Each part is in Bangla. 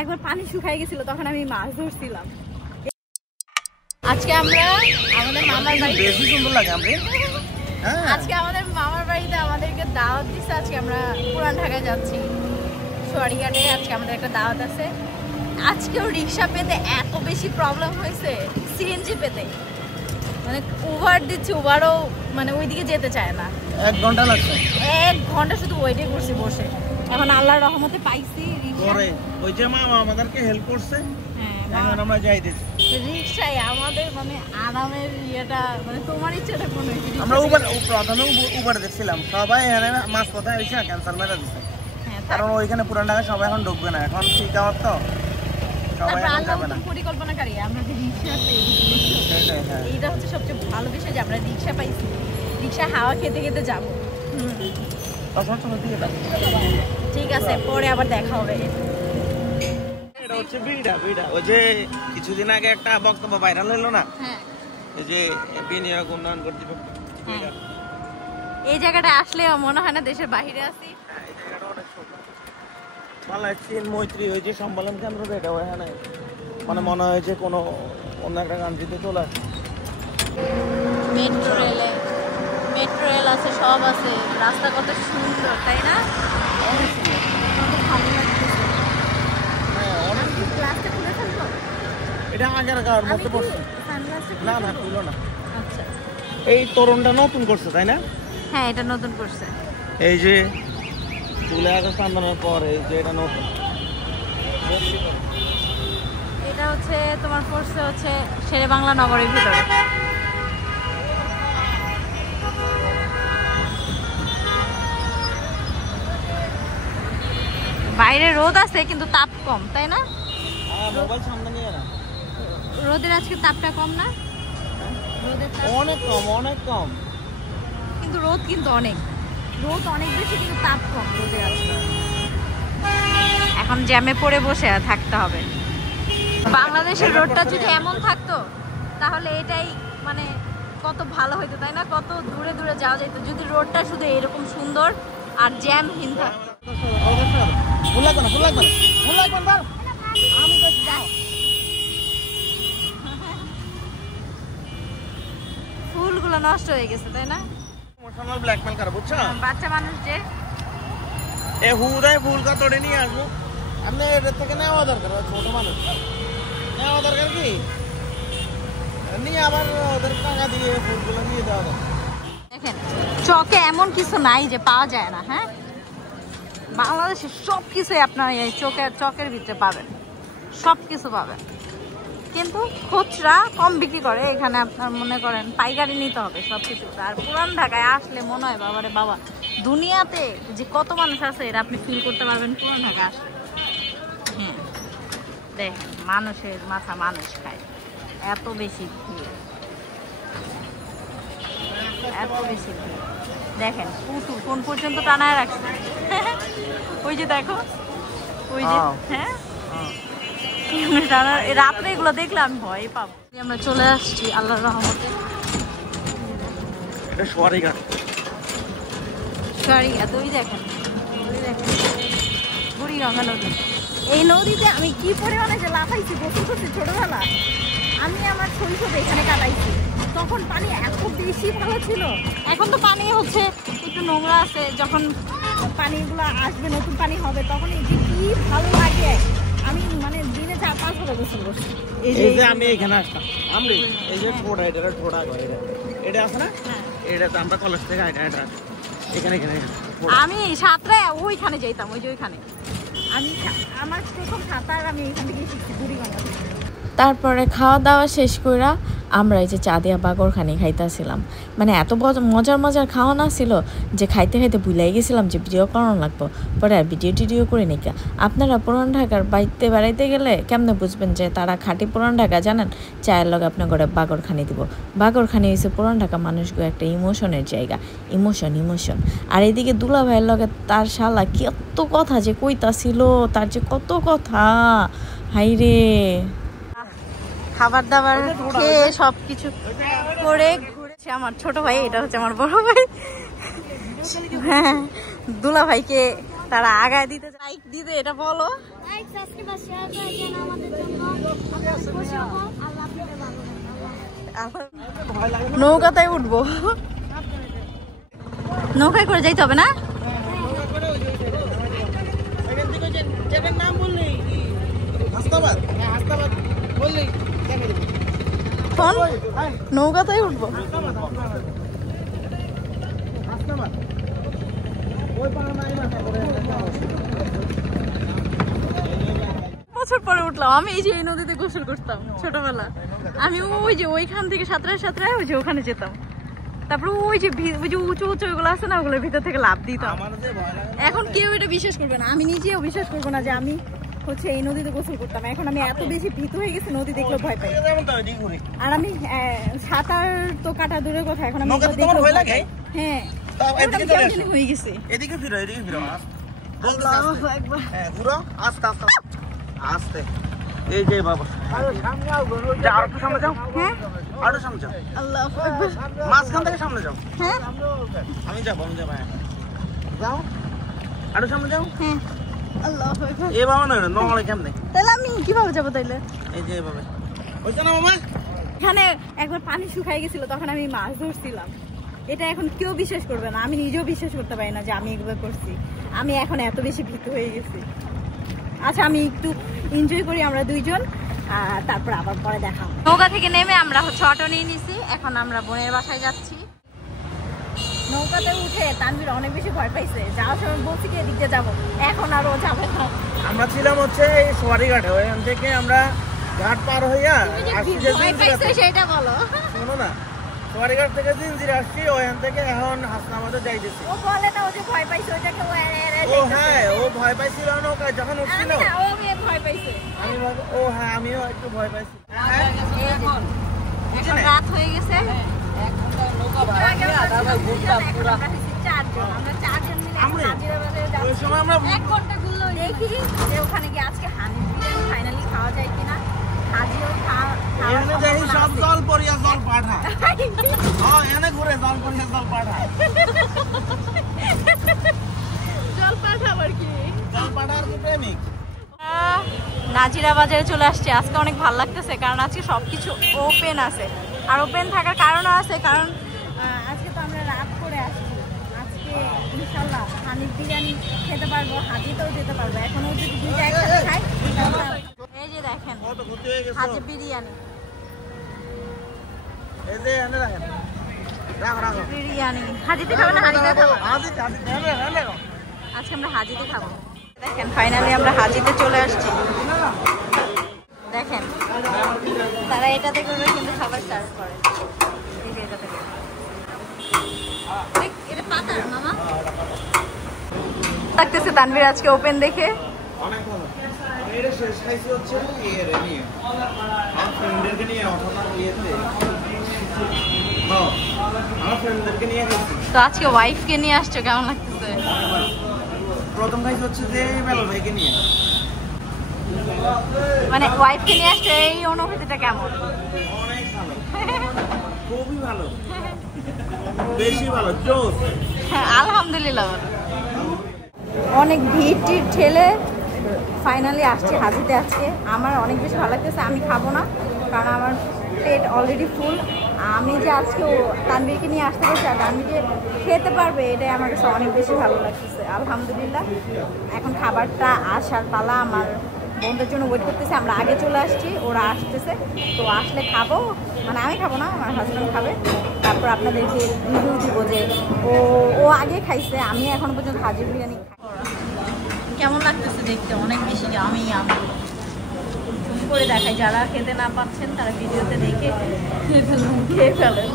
একবার পানি শুকায় গেছিল, তখন আমি মাছ ধরছিলাম। আজকে আমরা আমাদের মামার বাড়িতে, বেশি সুন্দর লাগে আমরা। আজকে আমাদের মামার বাড়িতে আমাদেরকে দাওয়াত দিচ্ছে। আজকে আমরা পুরান ঢাকায় যাচ্ছি, সোয়ারিঘাটে। আজকে আমাদের একটা দাওয়াত আছে। আজকেও রিক্সা পেতে এত বেশি প্রবলেম হয়েছে, সিএনজি পেতে। মানে উবার দিচ্ছি, উবারও মানে ওইদিকে যেতে চায় না। 1 ঘন্টা লাগছে, 1 ঘন্টা শুধু ওয়েটে করছি বসে। এখন আল্লাহর রহমতে পাইছি রিক্সা। ওই যে মামা আমাদেরকে হেল্প করছে, হ্যাঁ, এখন আমরা যাইতেছি রিক্সায়। আমাদের মানে আরামের ইয়েটা, মানে তোমার ইচ্ছাটা কোন হয়েছে? আমরা প্রথমে উবার দেখছিলাম, সবাই এখানে মাছ পথে এসে ক্যান্সেল মেরে দিচ্ছে। কারণ ওইখানে পুরান ঢাকা সবাই এখন ঢুকবে না, এখন ঠিক আমার তো সবাই এখন যাবে না। পরিকল্পনাকারী আমরা যে রিক্সা পেয়েছি, এইটা হচ্ছে সবচেয়ে ভালো বিষয় যে আমরা রিক্সা পাইছি। রিক্সা হাওয়া খেতে খেতে যাবো। ঠিক আছে, পরে আবার দেখা হবে। এটা হচ্ছে বিড়া। ওই যে কিছুদিন আগে একটা বক্তব্য ভাইরাল হলো না, এই যে বিনিয়োগ উন্নয়ন কর্তৃপক্ষ। এই জায়গাটা আসলে মনে হয় না দেশের বাইরে আছি। চীন মৈত্রী ওই যে সম্মেলন কেন্দ্র, এটা ওখানে মানে মনে হয় যে কোনো অন্য একটা কান্ট্রিতে চলে আসে। মেট্রো রেল আছে, সব আছে। রাস্তা কত সুন্দর, তাই না? এটা আগের গাওয়ার মধ্যে পড়ছে না, না খুলো না। আচ্ছা, এই তরুণটা নতুন করছে তাই না? হ্যাঁ, এটা নতুন করছে। এই যে তুলে আগস্ট আন্দোলনের পর এই যে এটা নতুন। এটা হচ্ছে তোমার পড়ছে হচ্ছে শেরেবাংলা নগরের ভিতরে। বাইরে রোদ আছে কিন্তু তাপ কম, তাই না? মোবাইল সামনে নিয়ে না, রোদের আজকে তাপটা কম না? রোদের তাপ অনেক কম কিন্তু রোদ কিন্তু অনেক বেশি, কিন্তু তাপ কম রোদের আজকে। এখন জ্যামে পড়ে বসে থাকতে হবে। বাংলাদেশের রোডটা যদি এমন থাকতো তাহলে এটাই মানে কত ভালো হইতো, তাই না? কত দূরে দূরে যাওয়া যেত যদি রোডটা শুধু এরকম সুন্দর আর জ্যামহীন থাকতো। ফুলগুলো নষ্ট হয়ে গেছে, তাই না? ব্ল্যাকমেল করা, বুঝছো? বাচ্চা মানুষ যে এ হুদায় ফুল কাতড়ে নিয়ে আসবো, আপনি এটার থেকে নেওয়া দরকার। ছোট মানুষ নেওয়া দরকার কি, নিয়ে আবার ওদের টাকা দিয়ে ফুলগুলো নিয়ে দেওয়া দরকার। দেখেন, চকে এমন কিছু নাই যে পাওয়া যায় না। হ্যাঁ, বাংলাদেশে সব কিছুই আপনার এই চকের ভিতরে পাবেন, সব কিছু পাবেন। কিন্তু খুচরা কম বিক্রি করে এখানে। আপনার মনে করেন পাইকারি নিতে হবে সব কিছু। আর পুরান ঢাকায় আসলে মনে হয় বাবারে বাবা, দুনিয়াতে যে কত মানুষ আছে এটা আপনি ফিল করতে পারবেন পুরান ঢাকায় আসলে। হ্যাঁ, দেখেন মানুষের মাথা মানুষ খায়, এত বেশি ভিড়, এত বেশি ভিড়। দেখেন পুতুল কোন পর্যন্ত টানায় রাখছে। ওই যে দেখো, ওই যে, হ্যাঁ, রাত্রে এগুলো দেখলে আমি ভয় পাবো। আমরা চলে আসছি আল্লাহর রহমতে। এটা সোয়ারিঘাট। ওই দেখেন বুড়িগঙ্গা নদী। এই নদীতে আমি কি পরিমাণে যে লাফাইছি, গোসল করছি ছোটবেলা। আমি আমার শৈশবে এখানে কাটাইছি, তখন পানি এত বেশি ভালো ছিল। এখন তো পানি হচ্ছে একটু নোংরা আছে। যখন পানিগুলো আসবে, নতুন পানি হবে, তখন এই যে কি ভালো লাগে। আমি মানে দিনে 4-5 বার গোসল করছি। এই যে আমি এখানে আসতাম, আমি এই যে ঠোঁটা, এটা আছে না, এটা তো আমরা কলেজ থেকে এখানে আমি সাঁতরায় ওইখানে যাইতাম, ওই যে ওইখানে। আমি আমার প্রথম সাঁতার আমি এখান থেকে শিখছি, বুড়িগঙ্গা থেকে। তারপরে খাওয়া দাওয়া শেষ কইরা আমরা এই যে চাঁদিয়া বাগরখানি খাইতেছিলাম। মানে এত মজার খাওয়ানো ছিল যে খাইতে খাইতে ভুলাই গেছিলাম যে ভিডিও করানো লাগবো। পরে আর ভিডিও করে নিকা। আপনারা পুরান ঢাকার বাইতে বেড়াইতে গেলে কেমনে বুঝবেন যে তারা খাঁটি পুরান ঢাকা জানেন? চায়ের লগে আপনার ঘরে বাগরখানি দিব। বাগরখানি হয়েছে পুরান ঢাকা মানুষগুলো একটা ইমোশনের জায়গা, ইমোশন। আর এদিকে দুলা ভাইয়ের লগে তার শালা কত কথা যে কইতাছিল, তার যে কত কথা, হাইরে। খাবার দাবার খেয়ে সবকিছু করে ঘুরেছে আমার ছোট ভাই, এটা হচ্ছে আমার বড় ভাই। হ্যাঁ, দুলা ভাইকে তারা আগায় দিতে লাইক দিতে এটা বলো। লাইক সাবস্ক্রাইব আর শেয়ার করে দেন আমাদের জন্য। আমরা খুশি হব। আল্লাহ আপনাদের ভালো রাখুন। নৌকাতে উঠবো, নৌকায় করে যাইতে হবে না? নাম বললি হাসনাবাদ, হাসনাবাদ বললি নৌকাতে উঠবো। বছর পরে উঠলাম আমি। এই যে এই নদীতে গোসল করতাম ছোটবেলা। আমি ওই যে ওইখান থেকে সাঁতরায় ওই যে ওখানে যেতাম। তারপরে ওই যে উঁচু উঁচু ওইগুলো আছে না, ওগুলোর ভিতর থেকে লাফ দিতাম। এখন কেউ এটা বিশ্বাস করবে না, আমি নিজেও বিশ্বাস করবো না যে আমি হচ্ছে এই নদীতে গোসল করতাম। এখন আমি এত বেশি ভীতু হয়ে গেছি, নদী দেখলে ভয় পাই। আর আমি সাঁতার তো কাটা দূরের কথা, এখন আমি হ্যাঁ হয়ে গেছে। এদিকে ফিরো, এদিকে ফিরো, ঘুরো আস্তে আস্তে আস্তে। এই যে বাবা আর একটু সামনে যাও। হ্যাঁ আরো সামনে যাও। আল্লাহু আকবার। মাঝখান থেকে সামনে যাও। হ্যাঁ আমি যাবো যাও, আরো সামনে যাও। হ্যাঁ আল্লাহু আকবার। এ বাবা না নড়ে কেমনে? তাহলে আমি কিভাবে যাবো তাইলে? এই যে এভাবে হইছে না মামা? এখানে একবার পানি শুকায় গেছিল, তখন আমি মাছ ধরছিলাম। এটা এখন কেউ বিশ্বাস করবে না, আমি নিজেও বিশ্বাস করতে পারি না যে আমি এগুলো করছি। আমি এখন এত বেশি ভীতু হয়ে গেছি। আচ্ছা আমি একটু এনজয় করি আমরা দুইজন, তারপর আবার পরে দেখা। নৌকা থেকে নেমে আমরা হচ্ছে অটো নিয়ে নিছি, এখন আমরা বোনের বাসায় যাচ্ছি। নৌকাতে উঠে তানভীর অনেক বেশি ভয় পাইছে। যাওয়ার সময় বলছি কি এদিকে যাবো, এখন আর ও যাবে না। আমরা ছিলাম হচ্ছে এই সোয়ারি ঘাটে, ওইখান থেকে আমরা ঘাট পার হইয়া সেটা বলো। শোনো না, সোয়ারি ঘাট থেকে জিঞ্জিরা আসছি, ওইখান থেকে এখন হাসনাবাদে যাইতেছি। ও বলে না ও যে ভয় পাইছে, ওইটাকে ও হ্যাঁ ও ভয় পাইছিল নৌকা যখন উঠছিল। ও ভয় পাইছে। আমি ও হ্যাঁ আমিও একটু ভয় পাইছি। এখন রাত হয়ে গেছে, এক ঘন্টা ঘুরলো। দেখি যে ওখানে গিয়ে আজকে হানিফ বিরিয়ানি ফাইনালি খাওয়া যায় কিনা। সব জল পড়িয়া জল পাঠা, এনে ঘুরে জল পড়িয়া জল পাঠা। জল পাঠা আবার কি? জল পাঠা আর কি প্রেমিক। নাজিরা বাজারে চলে আসছে। আজকে অনেক ভালো লাগতেছে, কারণ আজকে সবকিছু ওপেন আছে। আর ওপেন থাকার কারণও আছে, কারণ আজকে তো আমরা রাত করে আসছি। আজকে ইনশাল্লাহ হানিফ বিরিয়ানি খেতে পারবো, হাজিতেও যেতে পারবো। এখনো যদি দুইটা একসাথে খাই। এই যে দেখেন হাজি বিরিয়ানি, এই যে এনে রাখেন, রাখো রাখো বিরিয়ানি। হাজিতে খাবো না হানিতে খাবো? হাজিতে আজকে আমরা হাজিতে খাবো। দেখেন ফাইনালি আমরা হাজিতে চলে আসছি। দেখেন তারা এটাতে করবে, কিন্তু সবাই সার্ভ করে এই যে এটাতে। এটা পাতার মামা লাগতেছে তানভীর আজকে ওপেন দেখে। অনেক ভালো। এটা শেষ খাইছি হচ্ছে এর নিয়ে আমার ফ্রেন্ডদেরকে নিয়ে অথবা ইয়েতে আমার ফ্রেন্ডদেরকে নিয়ে গেছি। তো আজকে ওয়াইফকে নিয়ে আসছো, কেমন লাগতেছে? প্রথম খাইছি হচ্ছে যে মেলাল ভাইকে নিয়ে। মানে ওয়াইফকে নিয়ে আসছো, এই অনুভূতিটা কেমন? অনেক ভালো, খুবই ভালো, বেশি ভালো, জোস। আলহামদুলিল্লাহ। অনেক ভিড় টিড় ঠেলে ফাইনালি আসছি হাজিতে। আজকে আমার অনেক বেশি ভালো লাগতেছে। আমি খাবো না, কারণ আমার পেট অলরেডি ফুল। আমি যে আজকে তানভীরকে নিয়ে আসতে পারছি আর তানভীরকে খেতে পারবে, এটাই আমার কাছে অনেক বেশি ভালো লাগতেছে। আলহামদুলিল্লাহ। এখন খাবারটা আসার পালা, আমার বোনদের জন্য ওয়েট করতেছে। আমরা আগে চলে আসছি, ওরা আসতেছে, তো আসলে খাবো। মানে আমি খাবো না, আমার হাজব্যান্ড খাবে। তারপর আপনাদেরকে রিভিউ দিব যে ও আগে খাইছে, আমি এখন পর্যন্ত হাজির বিরিয়ানি খাই। কেমন লাগতেছে দেখতে? অনেক বেশি আমি জুম করে দেখাই, যারা খেতে না পাচ্ছেন তারা ভিডিওতে দেখে খেয়ে ফেলেন।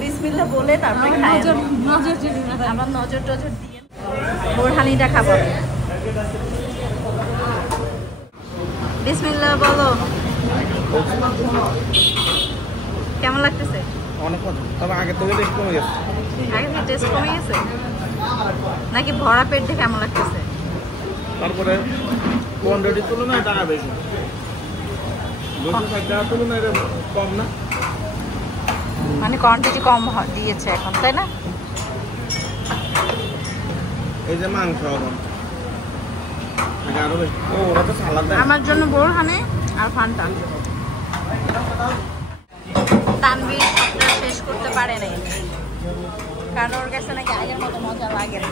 বিসমিল্লাহ বলে তারপরে আমার নজর টজর দিয়ে বোরহানিটা খাবো। বিসমিল্লাহ বলো। কেমন লাগতেছে? অনেক ভালো, তবে আগের থেকে টেস্ট কমে গেছে। আগে থেকে টেস্ট কমে গেছে নাকি ভরা পেট দিয়ে কেমন লাগতেছে? তারপরে কোয়ান্টিটির তুলনায় টাকা বেশি, 260 টাকার তুলনায় এটা কম না? মানে কোয়ান্টিটি কম দিয়েছে এখন, তাই না? এই যে মাংস আবার আরো বেশি। ও ওরা তো সালাদ দেয়। আমার জন্য বোরহানে আর ফান্টা। তানভীর সবটা শেষ করতে পারে নাই, কারণ ওর কাছে নাকি আগের মতো মজা লাগে না।